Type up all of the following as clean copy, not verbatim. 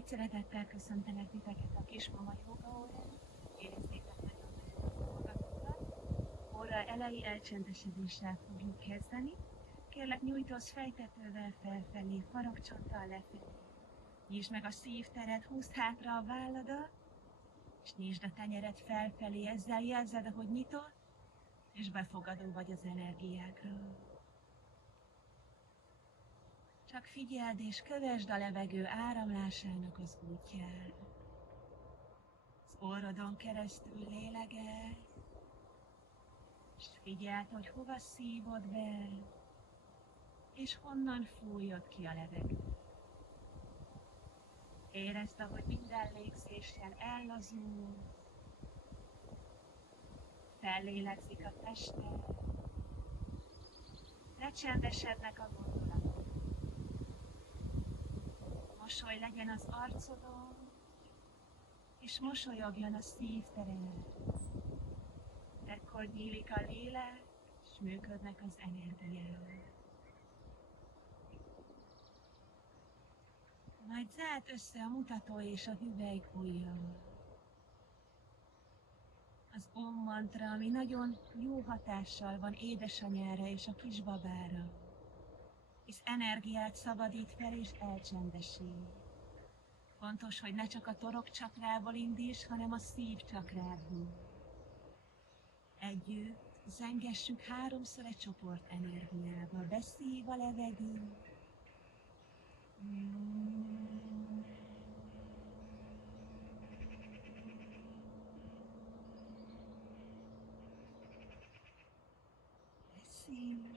Nagy szeretettel köszöntelek titeket a Kismama Jóga órán. Érezzétek nagyon magatokat. Óra elejé elcsendesedéssel fogjuk kezdeni. Kérlek, nyújtózz fejtetővel felfelé, farokcsonttal lefelé. Nyisd meg a szívteret, húzd hátra a válladat, és nyisd a tenyered felfelé. Ezzel jelzed, ahogy nyitod, és befogadó vagy az energiákra. Csak figyeld és kövesd a levegő áramlásának az útját. Az orrodon keresztül lélegezz, és figyeld, hogy hova szívod be, és honnan fújod ki a levegőt. Érezd, ahogy minden légzéssel ellazul, fellélegzik a tested, lecsendesednek a gondolatok. Mosoly legyen az arcodon, és mosolyogjon a szívtered. Ekkor nyílik a lélek, és működnek az energiák. Majd zárd össze a mutató és a hüvelykujjal. Az Om mantra, ami nagyon jó hatással van édesanyára és a kisbabára, hisz energiát szabadít fel és elcsendesít. Fontos, hogy ne csak a torokcsakrából indíts, hanem a szívcsakrából. Együtt zengessük háromszor egy csoport energiába. Beszív a levegő. Beszív.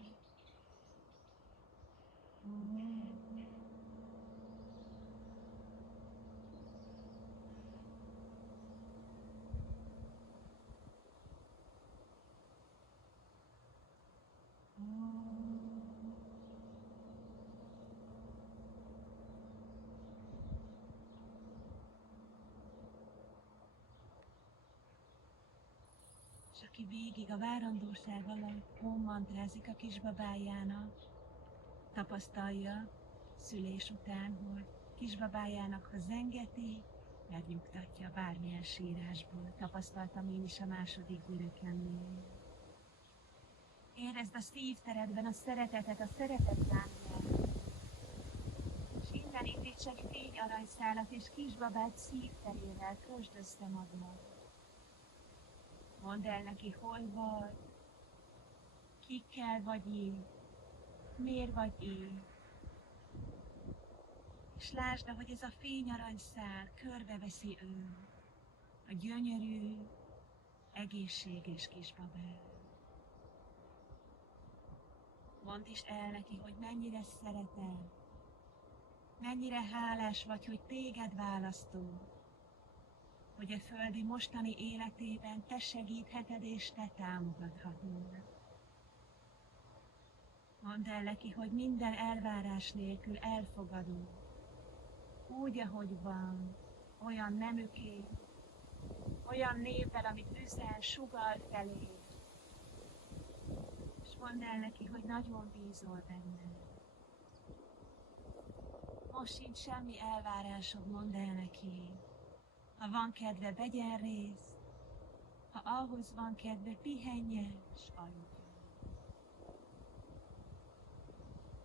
És aki végig a várandóság alatt Om mantrázik a kisbabájának, tapasztalja szülés után, hogy kisbabájának, ha zengeti, megnyugtatja bármilyen sírásból. Tapasztaltam én is a második gyerekemnél. Érezd a szívteredben a szeretetet, a szeretet lángját. És innen indíts egy fényaranyszálat, és kisbabád szívterével kösd össze magad. Mondd el neki, hol vagy, kikkel vagy itt, miért vagy itt. És lásd, hogy ez a fényaranyszál körbeveszi őt, a gyönyörű, egészséges kisbabát. Mondd is el neki, hogy mennyire szereted, mennyire hálás vagy, hogy téged választott, hogy a földi mostani életében te segítheted és te támogathatod. Mondd el neki, hogy minden elvárás nélkül elfogadó, úgy, ahogy van, olyan neműké, olyan névvel, amit üzen, sugall felé. És mondd el neki, hogy nagyon bízol benne. Most sincs semmi elvárásod, mondd el neki. Ha van kedve, vegyen részt, ha ahhoz van kedve, pihenjen, s aludjon.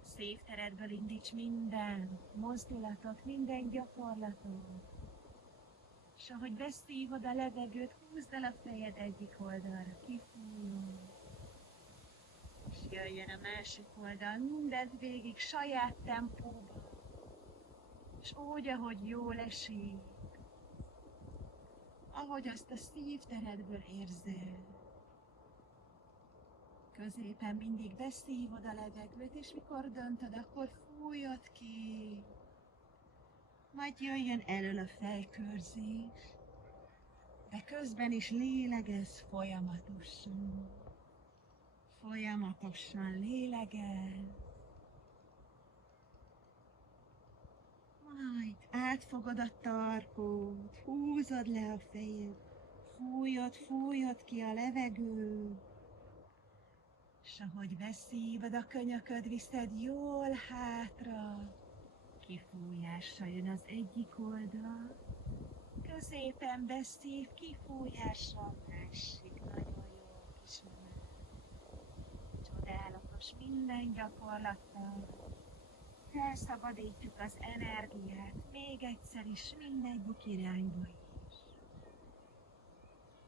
Szívteredből indíts minden mozdulatot, minden gyakorlatot. És ahogy beszívod a levegőt, húzd el a fejed egyik oldalra, kifújod. És jöjjön a másik oldal, mindent végig saját tempóban. És úgy, ahogy jól esik, ahogy azt a szívteredből érzed. Középen mindig beszívod a levegőt, és mikor döntöd, akkor fújod ki. Majd jöjjön elől a fejkörzés, de közben is lélegezz folyamatosan. Folyamatosan lélegezz. Majd átfogod a tarkót, húzod le a fejed, fújod ki a levegőt. És ahogy beszívod, a könyököd viszed jól hátra, Kifújásra jön az egyik oldal, középen beszív, kifújásra a másik. Nagyon jó, kismamám. Csodálatos minden gyakorlattal. Felszabadítjuk az energiát, még egyszer is mindegyik irányba is.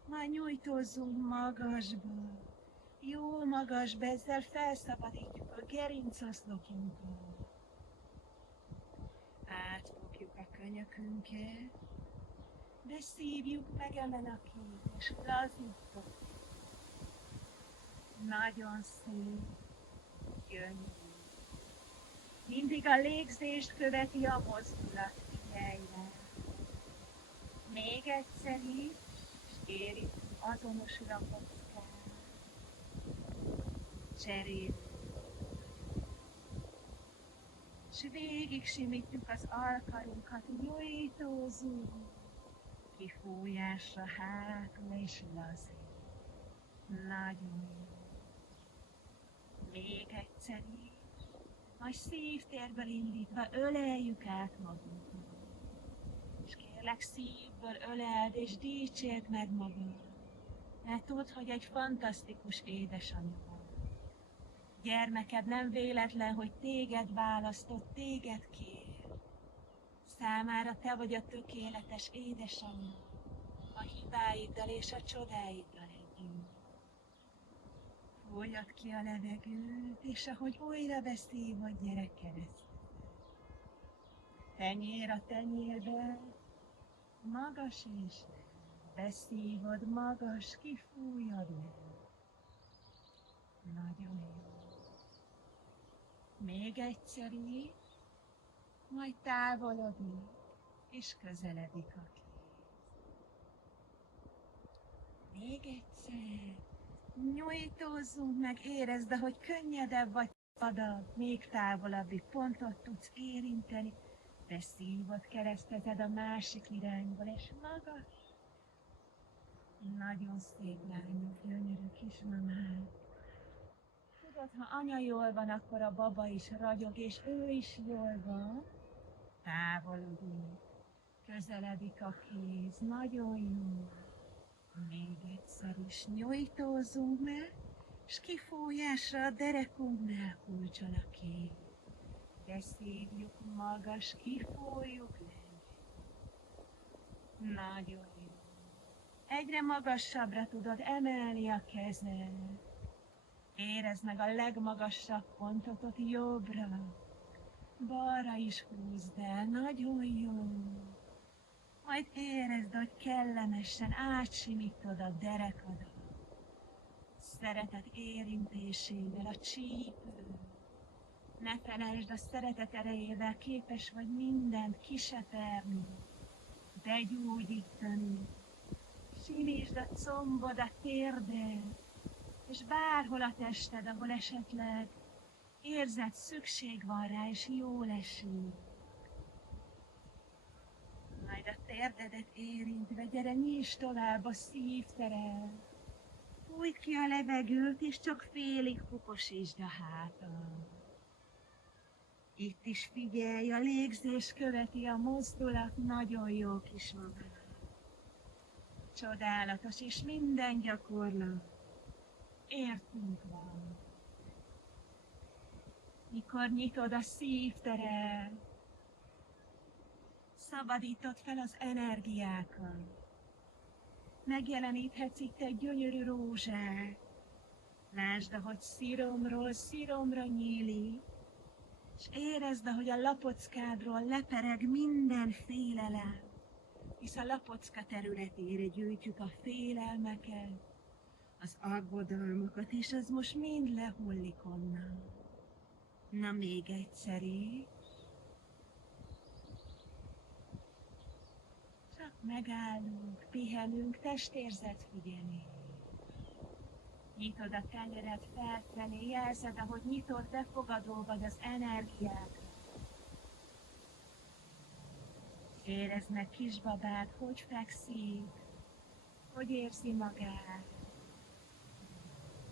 Majd nyújtózzunk magasba. Jó magasba, ezzel felszabadítjuk a gerincoszlopjunkat. Átfogjuk a könyökünket, beszívjuk, megemelekít és lazítok. Nagyon szép, gyönyörű. Mindig a légzést követi a mozdulat, figyelj rá. Még egyszer is, és érjük azonos lapockát. Cseréljük. És végig simítjuk az alkarunkat, nyújtózunk. Kifújásra hátul és lazít. Nagyon jó. Még egyszer is. Majd szívtérből indítva öleljük át magunkat. És kérlek, szívből öleld és dicsérd meg magad. Mert tudd, hogy egy fantasztikus édesanyja vagy. Gyermeked nem véletlen, hogy téged választott, téged kér. Számára te vagy a tökéletes édesanyja, a hibáiddal és a csodáiddal együtt. Fújjad ki a levegőt, és ahogy újra beszívod, gyere keresztül. Tenyér a tenyérbe, magas és le. Beszívod magas, kifújod le. Nagyon jó. Még egyszer is, majd távolodik, és közeledik a kéz. Még egyszer. Nyújtózzunk meg, érezd, ahogy könnyedebb vagy szabadabb, még távolabbi pontot tudsz érinteni. Beszívod, keresztezed a másik irányból, és magas. Nagyon szép lányok, gyönyörű kismamák. Tudod, ha anya jól van, akkor a baba is ragyog, és ő is jól van. Távolodik, közeledik a kéz, nagyon jó. Még egyszer is nyújtózzunk meg, és kifújásra a derekunknál kulcsol a kéz. Beszívjuk magas, kifújjuk le. Nagyon jó. Egyre magasabbra tudod emelni a kezed. Érezd meg a legmagasabb pontot ott jobbra. Balra is húzd el, nagyon jó. Majd érezd, hogy kellemesen átsimítod a derekadat. Szeretet érintésével a csípő. Ne felejtsd, a szeretet erejével képes vagy mindent kiseperni, begyógyítani. Simítsd a combod, a térded, és bárhol a tested, ahol esetleg érzed, szükség van rá, és jól esik. Majd a térdedet érintve, gyere, nyisd tovább a szívterel. Fújj ki a levegőt, és csak félig puposítsd a hátad. Itt is figyelj, a légzés követi a mozdulat, nagyon jó kismamák. Csodálatos, és minden gyakorlat értünk van. Mikor nyitod a szívterel, szabadítod fel az energiákat. Megjeleníthetsz itt egy gyönyörű rózsát. Lásd, ahogy sziromról sziromra nyílik, és érezd, ahogy a lapockádról lepereg minden félelem, hisz a lapocka területére gyűjtjük a félelmeket, az aggodalmakat, és az most mind lehullik onnan. Na, még egyszer is. Csak megállunk, pihenünk, testérzet figyelni. Nyitod a tenyered felfelé, jelzed, ahogy nyitod, befogadó vagy az energiákra. Érezd meg kisbabád, hogy fekszik, hogy érzi magát.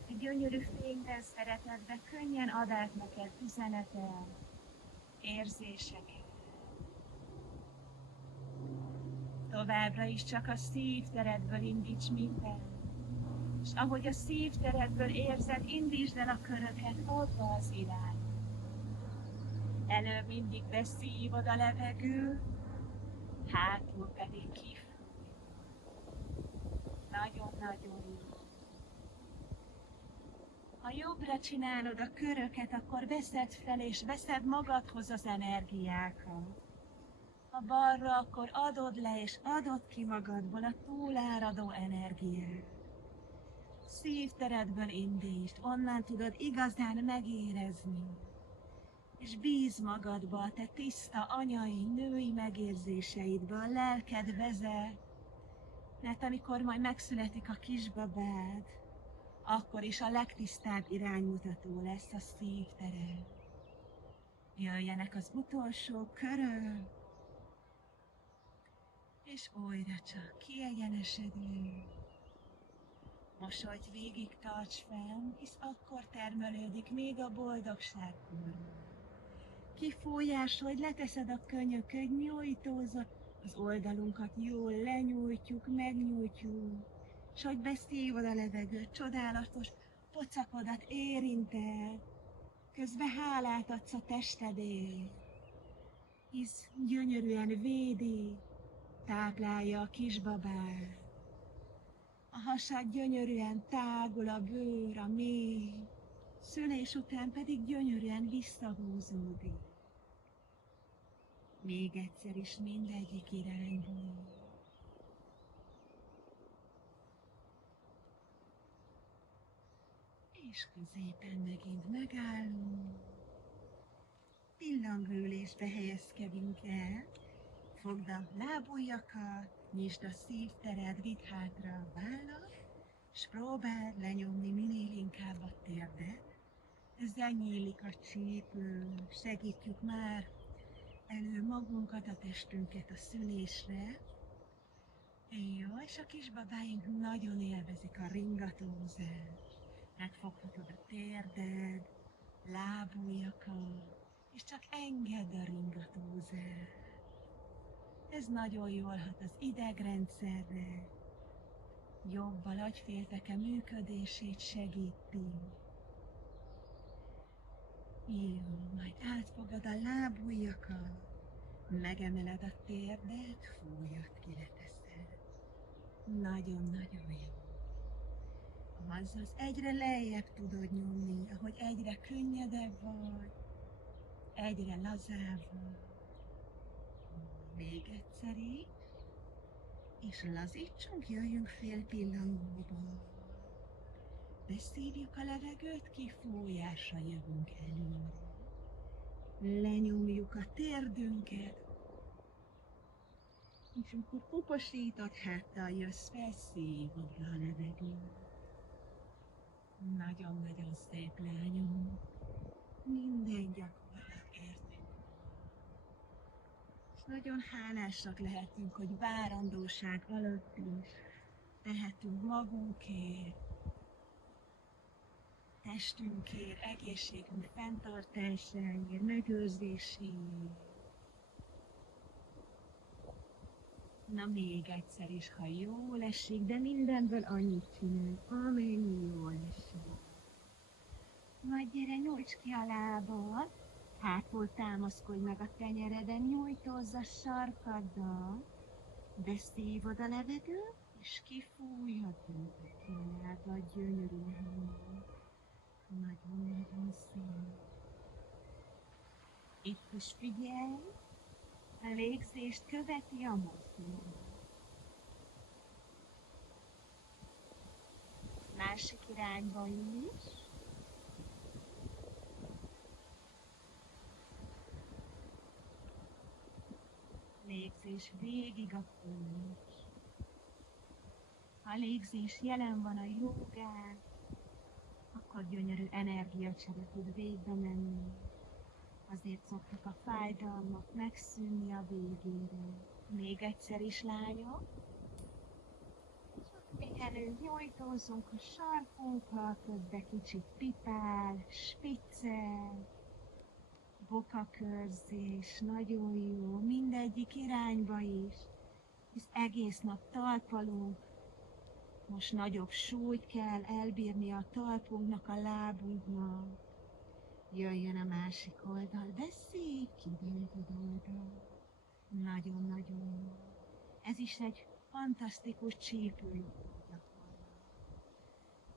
Egy gyönyörű fényben, szeretetben könnyen ad át neked üzenetet, érzéseket. továbbra is csak a szívteredből indíts mindent. És ahogy a szívteredből érzed, indítsd el a köröket abba az irány. Előbb mindig beszívod a levegőt, hátul pedig kifúj. Nagyon-nagyon jó. Ha jobbra csinálod a köröket, akkor veszed fel és veszed magadhoz az energiákat. Ha balra, akkor adod le és adod ki magadból a túláradó energiát. Szívteredből indítsd, onnan tudod igazán megérezni. És bíz magadba, a te tiszta anyai, női megérzéseidbe, a lelked vezet. Mert amikor majd megszületik a kisbabád, akkor is a legtisztább iránymutató lesz a szívtered. Jöjjenek az utolsó körök, és újra csak kiegyenesedő. Mosolyt végig tarts fenn, hisz akkor termelődik még a boldogság hormon. Kifújás, hogy leteszed a könyököd, nyújtózod, az oldalunkat jól lenyújtjuk, megnyújtjuk, és hogy beszívod a levegőt, csodálatos pocakodat érinted, közben hálát adsz a testedért, hisz gyönyörűen védi, táplálja a kisbabát. A hasad gyönyörűen tágul, a bőr, a mély, szülés után pedig gyönyörűen visszahúzódik. Még egyszer is mindegyik irányból. És középen megint megállunk. Pillangőülésbe helyezkedünk el. Fogd a lábujjakat, nyisd a szívtered, vidd hátra a vállat, és próbáld lenyomni minél inkább a térdet. Ezzel nyílik a csípő, segítjük már elő magunkat, a testünket a szülésre. Jó, és a kisbabáink nagyon élvezik a ringatózást. Megfoghatod a térded, lábujjakat, és csak engedd a ringatózást. Ez nagyon jól hat az idegrendszerre, jobb a agyfélteke működését segíti. Jó, majd átfogad a lábujjakat, megemeled a térdet, fújod, ki leteszed. Nagyon-nagyon jó. Azaz egyre lejjebb tudod nyomni, ahogy egyre könnyedebb vagy, egyre lazább vagy. Még egyszer is, és lazítsunk, jöjjünk fél pillangóba. Beszívjuk a levegőt, kifújásra jövünk előre. Lenyomjuk a térdünket, és amikor puposított háttal jössz fel, szívod le a levegőt. Nagyon-nagyon szép lányom, minden gyakorlat értünk. És nagyon hálásak lehetünk, hogy várandóság alatt is tehetünk magunkért, testünkért, egészségünk fenntartásáért, megőrzéséért. Na még egyszer is, ha jól esik, de mindenből annyit csinálj, amennyi jól esik. Majd gyere, nyújts ki a lábad, hátul támaszkodj meg a tenyereden, nyújtózz a sarkaddal, beszívod a levegőt, és kifújod ki a lábad gyönyörűen. Nagyon-nagyon szép. Itt is figyelj, a légzést követi a mozdulat. Másik irányba is. Légzés végig a kulcs. Ha a légzés jelen van a jogán, akkor gyönyörű energiacsere tud végbe menni. Azért szoktak a fájdalmak megszűnni a végére. Még egyszer is, lányok. Csak pihenünk, nyújtózzunk a sarkunkkal, közben kicsit pipál, spiccel, bokakörzés, nagyon jó, mindegyik irányba is. hisz egész nap talpalunk, most nagyobb súlyt kell elbírni a talpunknak, a lábunknak. Jöjjön a másik oldal, de szép kidőltött oldal. Nagyon-nagyon jó. Ez is egy fantasztikus csípőjogó gyakorlat.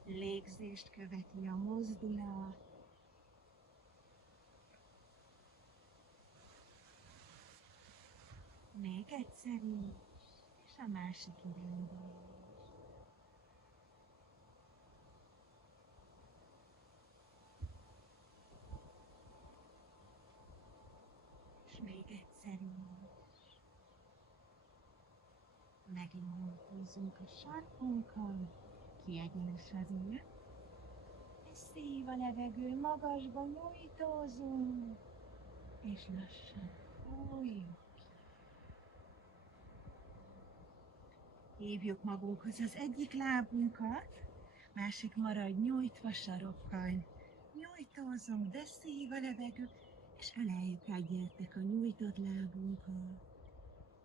Légzést követi a mozdulat. Még egyszer is, és a másik irányba is. És még egyszer is. Megint nyújtózunk a sarkunkkal, kiegyenesedünk. És szív a levegő, magasba nyújtózunk, és lassan fújjuk. Hívjuk magunkhoz az egyik lábunkat, másik marad nyújtva sarokkal. Nyújtózunk, de szív a levegő, és öleljük egyértek a nyújtott lábunkat.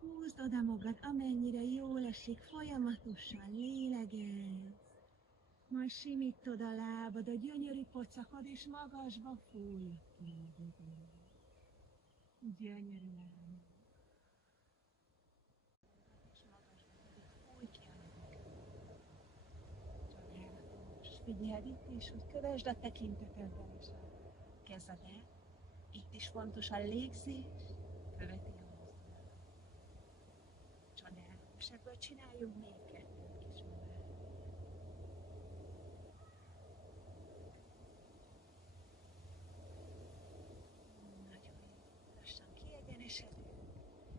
Húzd oda magad, amennyire jól esik, folyamatosan lélegezz. Majd simítod a lábad, a gyönyörű pocakod, és magasba fújjuk ki a levegőt. Gyönyörű lábad. És magasba pedig fúj ki a levegőt. Csodálatos. Figyeld itt is, hogy kövesd a tekinteteddel is a kezedet. Itt is fontos a légzés, követi a mozdulat. Csodálatos. Ebből csináljunk még kettőt kis magát. Nagyon jó. Lassan kiegyenesedünk.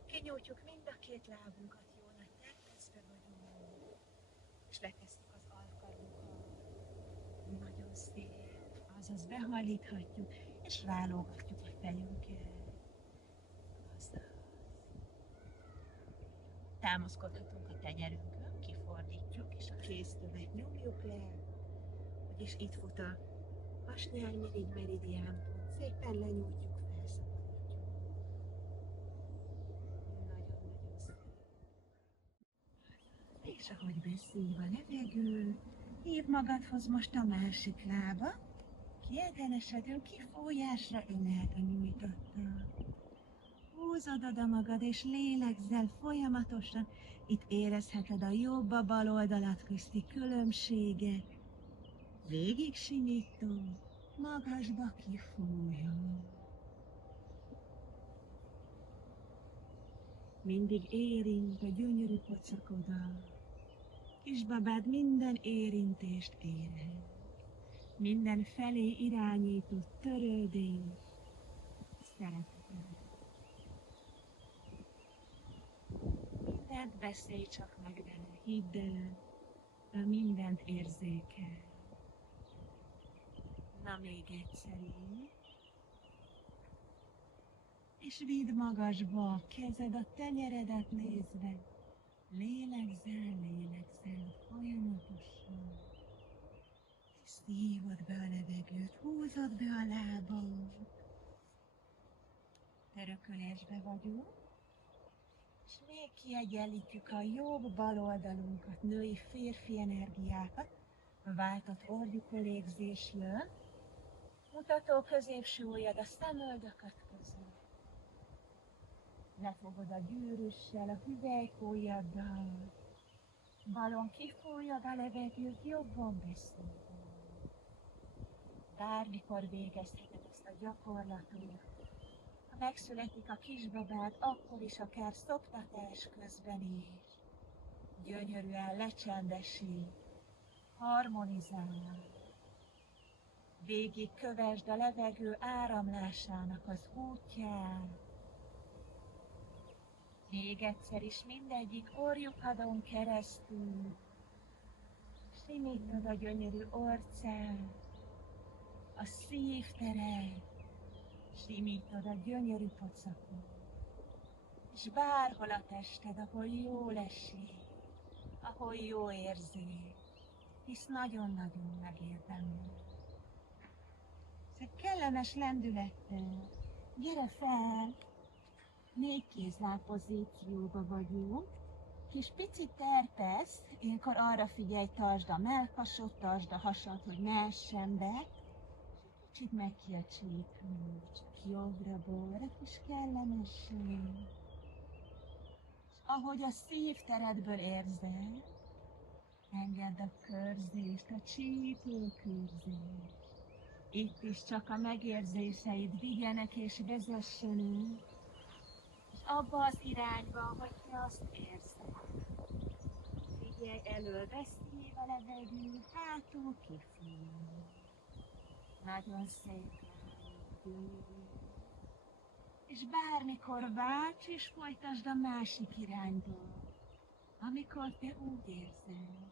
Kinyújtjuk mind a két lábunkat, jó nagy terpeszbe vagyunk. És letesszük az alkarunkat. Nagyon szép. Azaz behajlíthatjuk, és rálógatjuk a fejünket. Azaz. Támaszkodhatunk a tenyerünkön, kifordítjuk, és a kéztövet nyomjuk le, vagyis itt fut a hasnyálmirigy meridiánpont. Szépen lenyújtjuk, felszabadítjuk. Nagyon-nagyon szép. És ahogy beszív a levegő, hív magadhoz most a másik lába, kiegyenesedünk, kifújásra öleld a nyújtottat. Húzod oda magad, és lélegzel folyamatosan. Itt érezheted a jobb, a bal oldalat közti különbséget. Végig simítod, magasba kifújod. Mindig érint a gyönyörű pocakodat. Kisbabád minden érintést érhet. Minden felé irányított törődés, szeretetet. Mindent beszélj csak meg vele, hidd el, ő mindent érzékel. Na még egyszer így. És vidd magasba a kezed, a tenyeredet nézve. Lélegzel folyamatosan. És szívod be a levegőt, húzod be a lábad. Törökölésbe vagyunk. És még kiegyenlítjük a jobb-bal oldalunkat, női-férfi energiákat. A váltott orgyukó légzés jön. Mutató középső ujjad a szemöldököt közül. Lefogod a gyűrűssel, a hüvelykujjaddal. Balon kifújod a levegőt, jobban beszél. Bármikor végezheted ezt a gyakorlatot. Ha megszületik a kisbabád, akkor is akár szoptatás közben is. Gyönyörűen lecsendesít, harmonizál. Végig kövesd a levegő áramlásának az útját. Még egyszer is mindegyik orrlyukadon keresztül. Simítod a gyönyörű orcát, a szívteret, simítod a gyönyörű pocakot. És bárhol a tested, ahol jól esik, ahol jó érzés, hisz nagyon-nagyon megérdemel. Ez egy kellemes lendülettel. Gyere fel! 4 kézláb pozícióba vagyunk. Kis pici terpesz, ilyenkor arra figyelj, tartsd a mellkasod, tartsd a hasad, hogy ne essen be. Kicsit meg ki a csípő, csak jobbra-balra, kis kellemesség. És ahogy a szívteredből érzed, engedd a körzést, a csípőkörzést. Itt is csak a megérzéseid vigyenek és vezessenek, és abba az irányba, hogy te azt érzed. Figyelj elől, beszélj a levegő, hátul kifúj. Nagyon szépen, gyönyörű. És bármikor válts és folytasd a másik irányba, amikor te úgy érzed.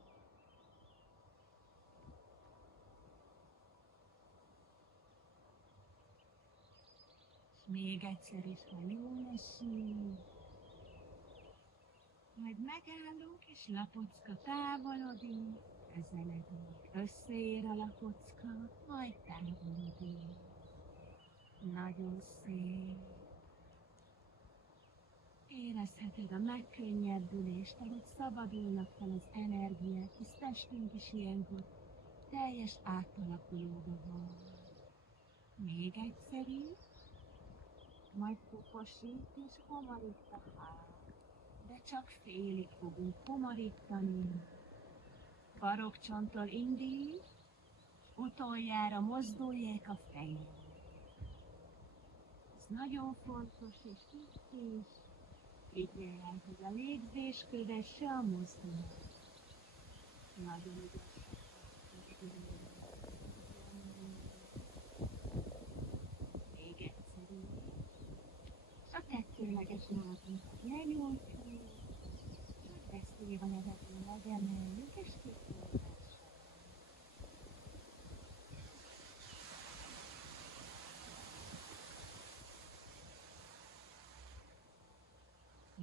És még egyszer is, ha jól esik, majd megállunk, és lapocka távolodik, közeledik, összeér a lapocka, majd távolodik. Nagyon szép. Érezheted a megkönnyebbülést, ahogy szabadulnak fel az energiák, hisz testünk is ilyenkor teljes átalakulóban van. Még egyszer is, majd puposít és homorít a hár, de csak félig fogunk homorítani. Farokcsonttól indít, utoljára mozduljék a fejét. Ez nagyon fontos, és itt is figyelj, hogy a légzés kövesse a mozdulat. Nagyon ügyes. Még egyszer így. A tetszőleges lábunkat lenyújtjuk, beszélj a levegő, megemeljük, és kifolytásra.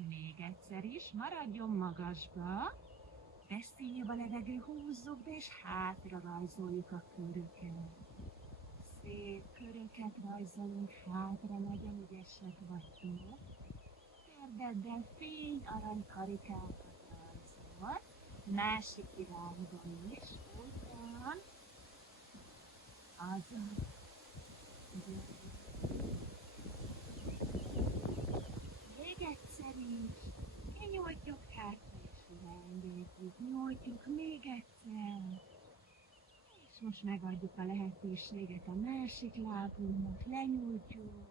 Még egyszer is, maradjon magasba, beszélj a levegő, húzzuk be, és hátra rajzoljuk a köröket. Szép köröket rajzolunk hátra, nagyon ügyesek vagytok. Térdeddel fény arany karikákat rajzol, másik irányban is, úgy van. Azaz. Még egyszer is, kinyújtjuk hátra, és leengedjük, nyújtjuk még egyszer. És most megadjuk a lehetőséget a másik lábunknak, lenyújtjuk.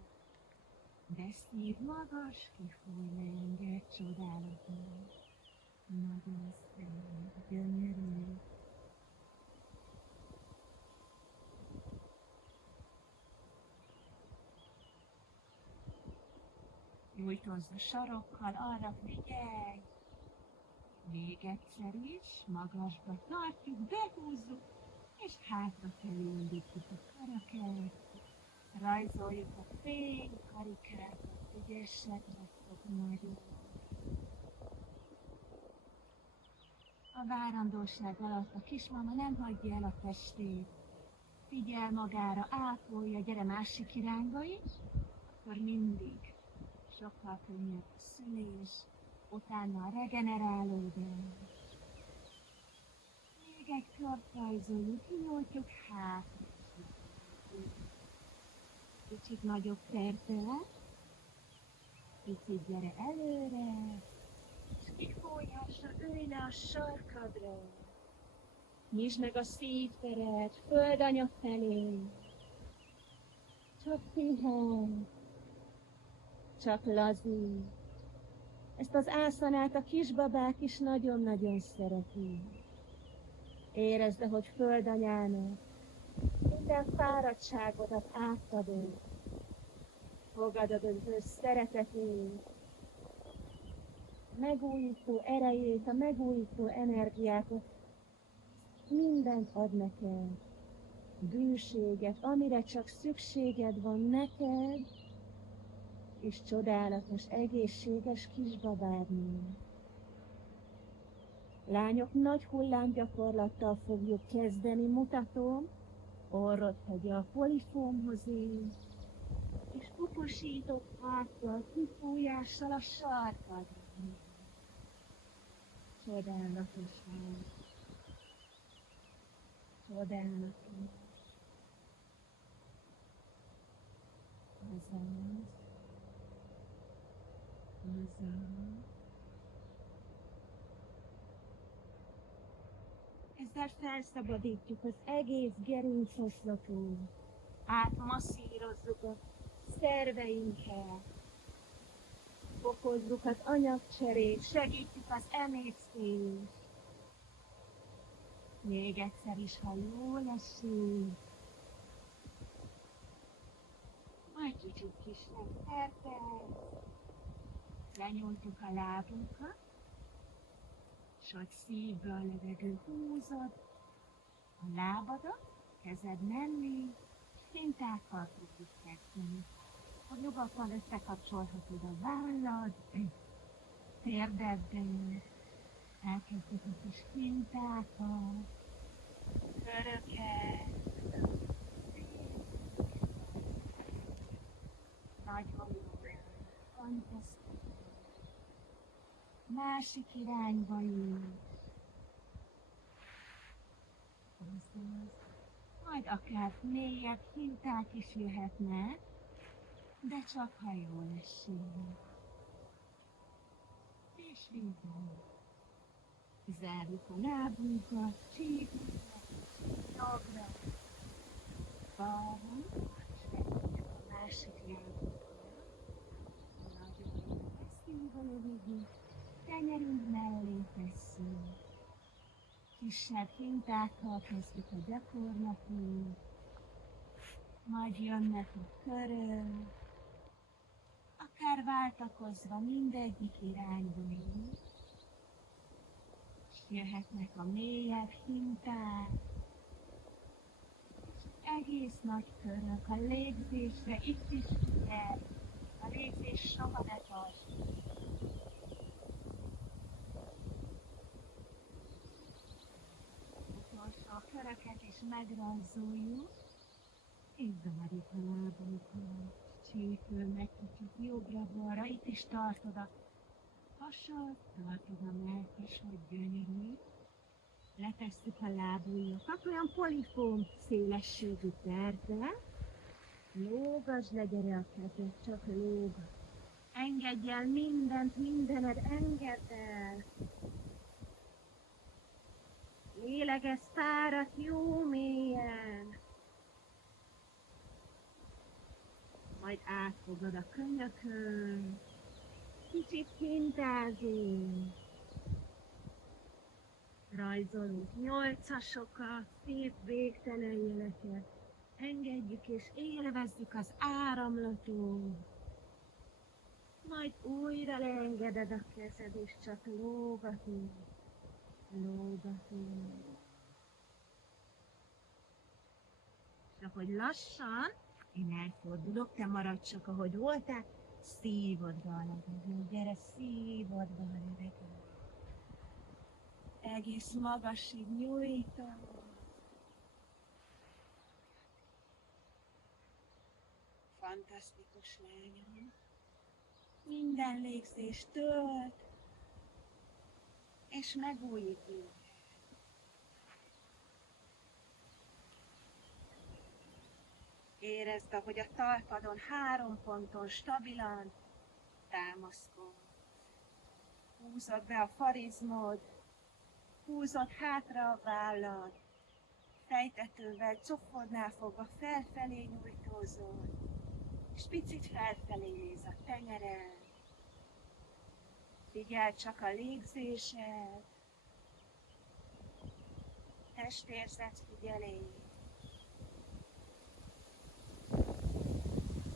Beszív magas, kifúj, leenged, csodálatos. Nagyon szép, gyönyörű. Nyújtózz a sarokkal, arra figyelj. Még egyszer is, magasba tartjuk, behúzzuk, és hátrafelé indítjuk a karaket. Rajzoljuk a fény karikákat, ügyesek vagytok nagyon. A várandóság alatt a kismama nem hagyja el a testét. Figyel magára, ápolja, gyere másik irányba is, akkor mindig sokkal könnyebb a szülés, utána a regenerálódás. Még egy kört rajzoljuk, kinyújtjuk hátra. Kicsit nagyobb terpele, kicsit gyere előre, és kifújhassa, ülj le a sarkadra. Nyisd meg a szívteret, földanya felé. Csak pihenj, csak lazíts. Ezt az ászanát a kisbabák is nagyon-nagyon szeretik. Érezd, ahogy földanyának minden fáradtságodat átadod. Fogadod az ő szeretetét, megújító erejét, a megújító energiákat. Mindent ad neked, bűséget, amire csak szükséged van neked, és csodálatos, egészséges kisbabádnak. Lányok, nagy hullámgyakorlattal fogjuk kezdeni, mutatom, orrod hegye a polifómhoz ér, és puposított háttól, kifújással a sarkadra. Csodálatos vagy. Csodálatos. Azaz. Azaz. Ezzel felszabadítjuk az egész gerincoszlopot. Átmasszírozzuk a szerveinket. Fokozzuk az anyagcserét, segítjük az emésztést. Még egyszer is, ha jól esik. Majd kicsit kisebb terpet. Lenyújtjuk a lábunkat. És hogy szívből levegő húzod a lábadat, kezed mellé, hintákkal tudjuk kezdeni. A nyugodtan összekapcsolhatod a vállad, térdeddel, elkezdjük a kis hintákat, köröket, nagyon jó, fantasztikus. Másik irányba is. Majd akár mélyebb hinták is jöhetnek, de csak ha jól esik. És végül zárjuk a lábunkat, csípünk, jobbra, balra, és megnyitjuk a másik lábunkat. Nagyon jó, eszünkbe lövünk, tenyerünk mellé tesszük. Kisebb hintákkal kezdjük a gyakorlatot, majd jönnek a körök, akár váltakozva mindegyik irányba is, és jöhetnek a mélyebb hinták, és egész nagy körök a légzésre, itt is figyelj, a légzés soha ne tarts. A köröket is megrajzoljuk, és zárjuk a lábunkat, csípőnek kicsit jobbra-balra, itt is tartod a hasad, tartod a mellkasad, gyönyörű. Letesszük a lábujjakat, olyan polifóm szélességű terve. Lógasd le, gyere a kezed, csak lógasd. Engedj el mindent, mindened, engedd el. Lélegezz párat jó mélyen. Majd átfogod a könyökön. Kicsit hintázunk. Rajzolunk nyolcasokat, szép végtelen jeleket. Engedjük és élvezzük az áramlatot. Majd újra leengeded a kezed és csak lógatod. Lógatod. És ahogy lassan, én elfordulok, te maradj csak ahogy voltál, szívod be a levegőt, gyere, szívod be a levegőt. Egész magasig nyújtod. Fantasztikus lányom. Minden légzés tölt, és megújít minket. Érezd, ahogy a talpadon 3 ponton stabilan támaszkodsz. Húzod be a farizmod, húzod hátra a vállad, fejtetővel cofodnál fogva felfelé nyújtózol, és picit felfelé néz a tenyered. Figyelj csak a légzésed, testérzet figyelés.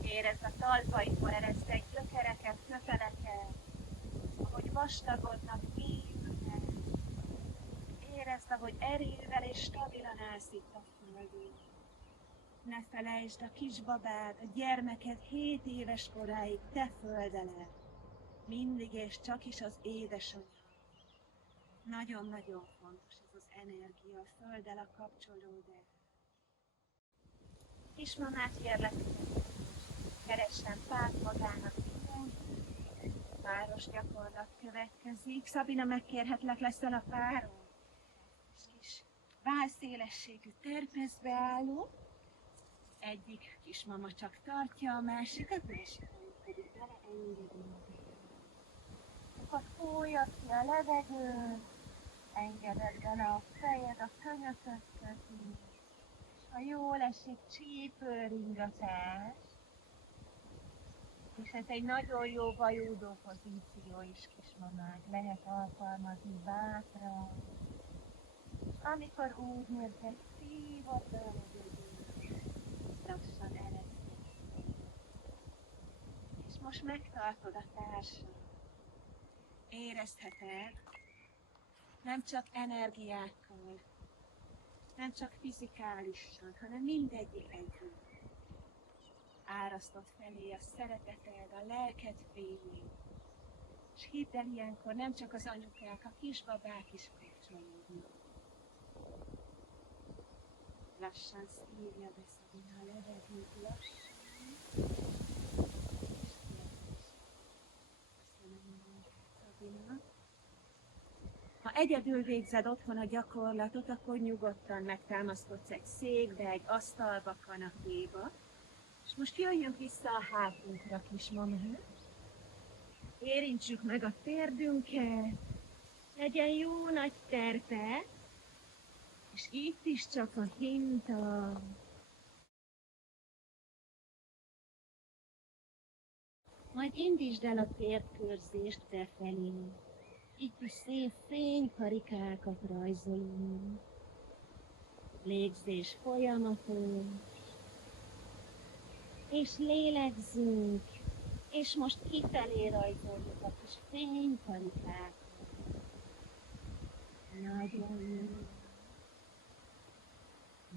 Érezd a talpaidba eresztett gyökereket, köteleket, ahogy vastagodnak, mélyülnek. Érezd, ahogy erővel és stabilan állsz itt a földön. Ne felejtsd, a kisbabád, a gyermeked 7 éves koráig te földeled. Mindig és csak is az édesanyja. Nagyon-nagyon fontos ez az energia, a földdel a kapcsolódás. Kismamát kérlek, keressen párt magának mindenki, páros gyakorlat következik. Szabina, megkérhetlek, leszel a párom? És kis válszélességű terpezbe álló. Egyik kismama csak tartja a másikat, másik pedig beleengedi magába. Akkor fújjad ki a levegőt, engeded bele a fejed a könyököt közé, és ha jól esik, csípőringatás. És ez egy nagyon jó vajúdó pozíció is, kismamák, lehet alkalmazni bátran. És amikor úgy érzed, szívod be a levegőt, lassan ereszkedj. És most megtartod a társad. Érezheted, nem csak energiákkal, nem csak fizikálisan, hanem mindegyik együtt. Árasztod felé a szereteted, a lelked fényét. És hidd el, ilyenkor nem csak az anyukák, a kisbabák is kapcsolódnak. Lassan szívja be Szabina a levegőt, lassan. És kérdés. Köszönöm munkát, Szabina. Ha egyedül végzed otthon a gyakorlatot, akkor nyugodtan megtámaszkodsz egy székbe, egy asztalba, kanapéba. És most jöjjünk vissza a hátunkra, kismamák. Érintsük meg a térdünket. Legyen jó nagy terpe. És itt is csak a hinta. Majd indítsd el a térdkörzést befelé. Itt is szép fénykarikákat rajzolunk. Légzés folyamatos. És lélegzünk. És most kifelé rajzoljuk a kis fénykarikákat. Nagyon jó.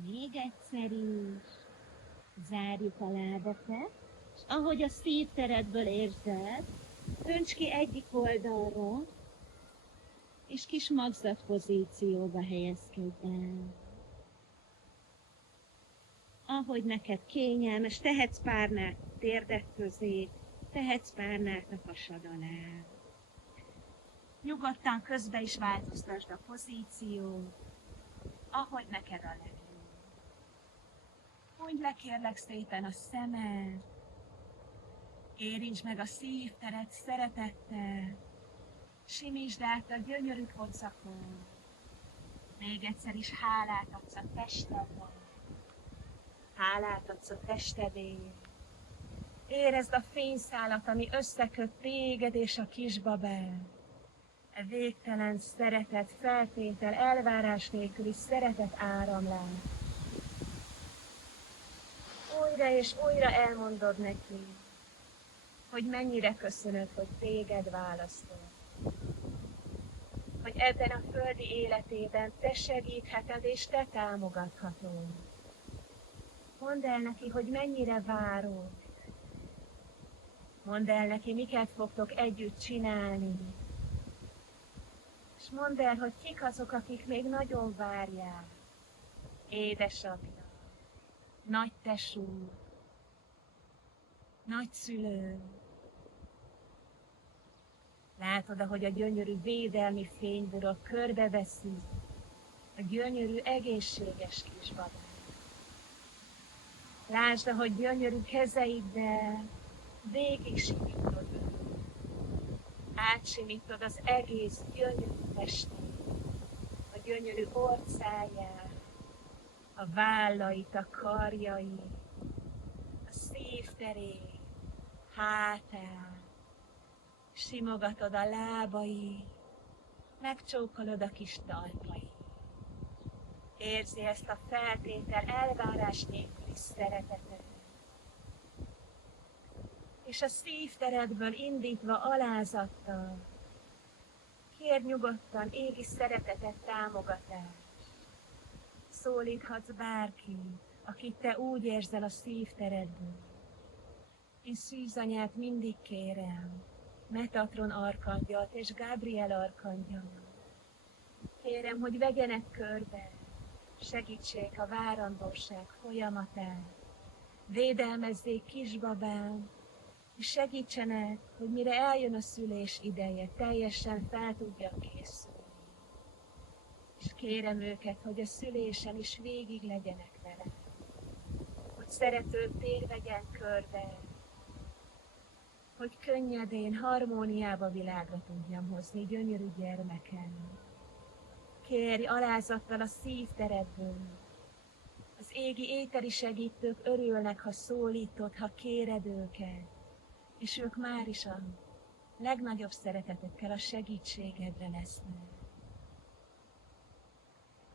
Még egyszer is. Zárjuk a lábakat. És ahogy a szívteredből érzed, önts ki egyik oldalra, és kis magzat pozícióba helyezkedj el. Ahogy neked kényelmes, tehetsz párnát térdek közé, tehetsz párnát a hasad alá. Nyugodtan közbe is változtasd a pozíciót, ahogy neked a legjobb. Hunyd le kérlek szépen a szemed, érintsd meg a szívteret szeretettel, simítsd át a gyönyörű pocakon, még egyszer is hálát adsz a testednek, hálát adsz a testedért. Érezd a fényszálat, ami összeköt téged és a kisbabát. E végtelen szeretet, feltétel, elvárás nélküli szeretet áramlás. Újra és újra elmondod neki, hogy mennyire köszönöd, hogy téged választod. Hogy ebben a földi életében te segítheted és te támogathatod. Mondd el neki, hogy mennyire várod. Mondd el neki, miket fogtok együtt csinálni. És mondd el, hogy kik azok, akik még nagyon várják. Édesapja, nagytesó, nagyszülő. Látod, ahogy a gyönyörű védelmi fényburok körbeveszi a gyönyörű, egészséges kisbabát. Lásd, ahogy gyönyörű kezeiddel végig simítod őt. Átsimítod az egész gyönyörű testét, a gyönyörű orcáját, a vállait, a karjait, a szívterét, hátát. Simogatod a lábai, megcsókolod a kis talpai. Érzi ezt a feltétel elvárás nélküli szeretetet. És a szívteredből indítva alázattal, kérj nyugodtan égi szeretetet, támogatást. Szólíthatsz bárkit, akit te úgy érzel a szívteredből. Én szűzanyát mindig kérem, Metatron arkangyalt és Gabriel arkangyalt. Kérem, hogy vegyenek körbe, segítsék a várandóság folyamatát, védelmezzék kisbabám, és segítsenek, hogy mire eljön a szülés ideje, teljesen fel tudjak készülni. És kérem őket, hogy a szülésen is végig legyenek vele, hogy szerető tér vegyen körbe, hogy könnyedén, harmóniába világra tudjam hozni gyönyörű gyermekem. Kérj alázattal a szívteredből. Az égi éteri segítők örülnek, ha szólítod, ha kéred őket, és ők már is a legnagyobb szeretetekkel a segítségedre lesznek.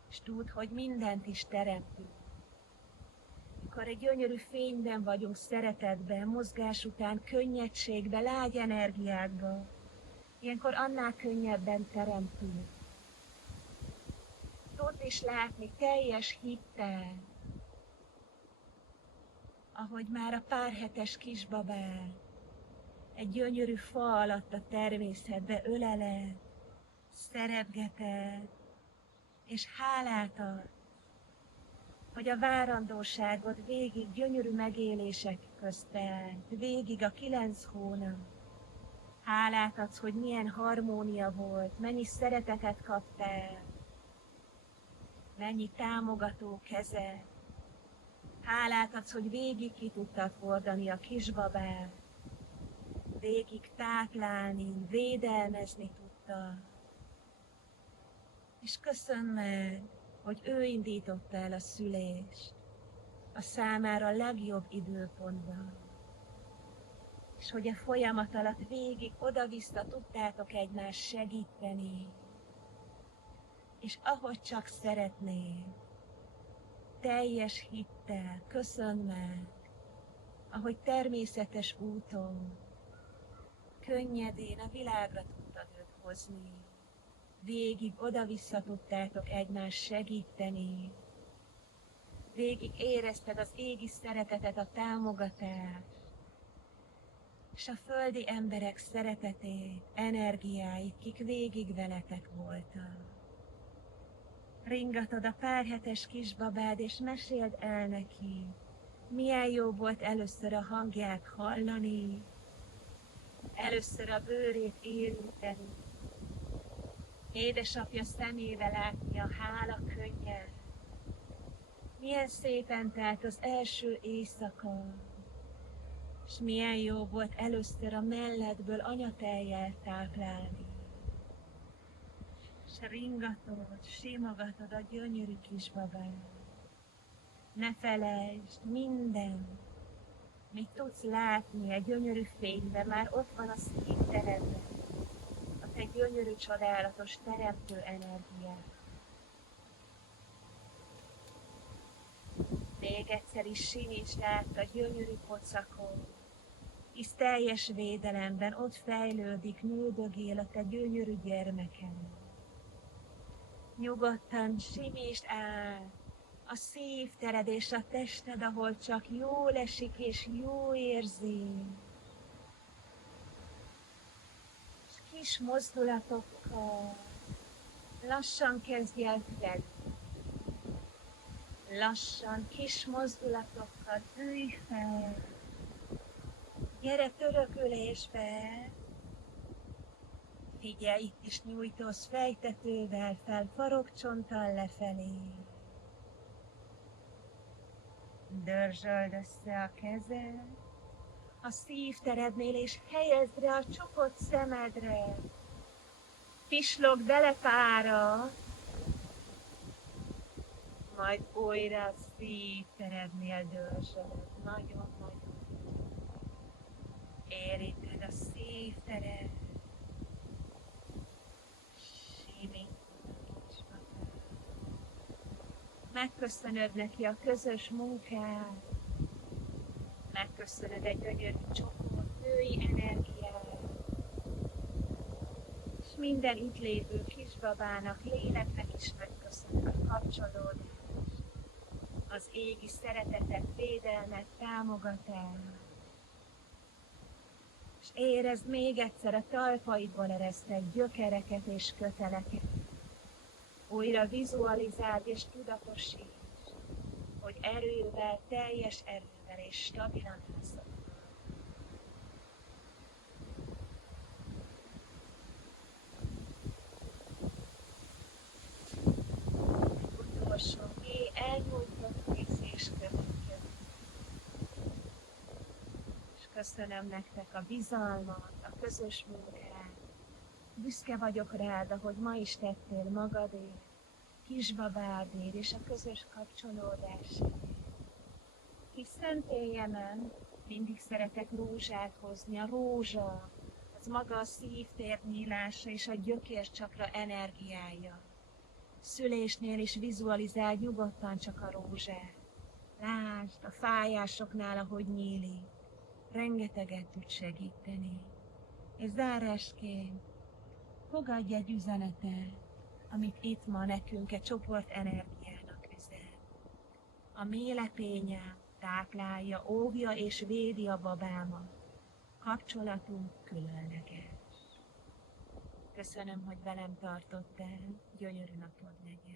És tudd, hogy mindent is teremtünk. Mikor egy gyönyörű fényben vagyunk, szeretetben, mozgás után, könnyedségben, lágy energiákban, ilyenkor annál könnyebben teremtünk. Tudd is látni teljes hittel, ahogy már a pár hetes kisbabát egy gyönyörű fa alatt a természetbe öleled, szeretgeted, és hálát ad, hogy a várandóságod végig gyönyörű megélések közt elent, végig a 9 hónap. Hálát adsz, hogy milyen harmónia volt, mennyi szeretetet kaptál, mennyi támogató keze. Hálát adsz, hogy végig ki tudtad hordani a kisbabát, végig táplálni, védelmezni tudta. És köszönd meg, hogy ő indította el a szülést a számára a legjobb időpontban. És hogy a folyamat alatt végig oda-vissza tudtátok egymást segíteni. És ahogy csak szeretnéd, teljes hittel köszönd meg, ahogy természetes úton, könnyedén a világra tudtad őt hozni. Végig oda-vissza tudtátok egymást segíteni. Végig érezted az égi szeretetet, a támogatást, és a földi emberek szeretetét, energiáit, kik végig veletek voltak. Ringatod a pár hetes kisbabád, és meséld el neki, milyen jó volt először a hangját hallani, először a bőrét érinteni, édesapja szemébe látni a hála könnyet. Milyen szépen telt az első éjszaka, és milyen jó volt először a melledből anyatejjel táplálni. És ringatod, simogatod a gyönyörű kisbabát. Ne felejtsd, minden, mit tudsz látni egy gyönyörű fényben, már ott van a szívteredben. A te gyönyörű, csodálatos teremtő energiát. Még egyszer is simítsd át a gyönyörű pocakon, hisz teljes védelemben ott fejlődik, nődögél a te gyönyörű gyermeken. Nyugodtan simítsd át a szívtered és a tested, ahol csak jól esik és jó érzi. És kis mozdulatokkal lassan kezdj el figyelni. Lassan, kis mozdulatokkal ülj fel. Gyere törökülésbe. Figyelj, itt is nyújtózz fejtetővel fel, farokcsonttal lefelé. Dörzsöld össze a kezed a szívterednél, és helyezd rá a csukott szemedre. Pislog bele pára, majd újra a szívterednél dörzsölöd. Nagyon-nagyon. Érinted a szívtered. Megköszönöd neki a közös munkát, megköszönöd egy gyönyörű csoport női energiát, és minden itt lévő kisbabának, léleknek is megköszönöd a kapcsolódást, az égi szeretetet, védelmet, támogatást. És érezd még egyszer a talpaidból eresztett gyökereket és köteleket. Újra vizualizáld és tudatosítsd, hogy erővel, teljes erővel és stabilan állsz. köszönöm nektek a bizalmat, a közös munkát. Büszke vagyok rád, ahogy ma is tettél magadért, kisbabádért és a közös kapcsolódásért. Kis szentélyemen mindig szeretek rózsát hozni. A rózsa, az maga a szívtérnyílása és a gyökércsakra energiája. Szülésnél is vizualizáld nyugodtan csak a rózsát. Lásd a fájásoknál, ahogy nyílik. Rengeteget tud segíteni. És zárásként fogadj egy üzenetet, amit itt ma nekünk egy csoport energiának üzen. A mélepényem táplálja, óvja és védi a babámat. Kapcsolatunk különleges. Köszönöm, hogy velem tartottál, gyönyörű napod legyen.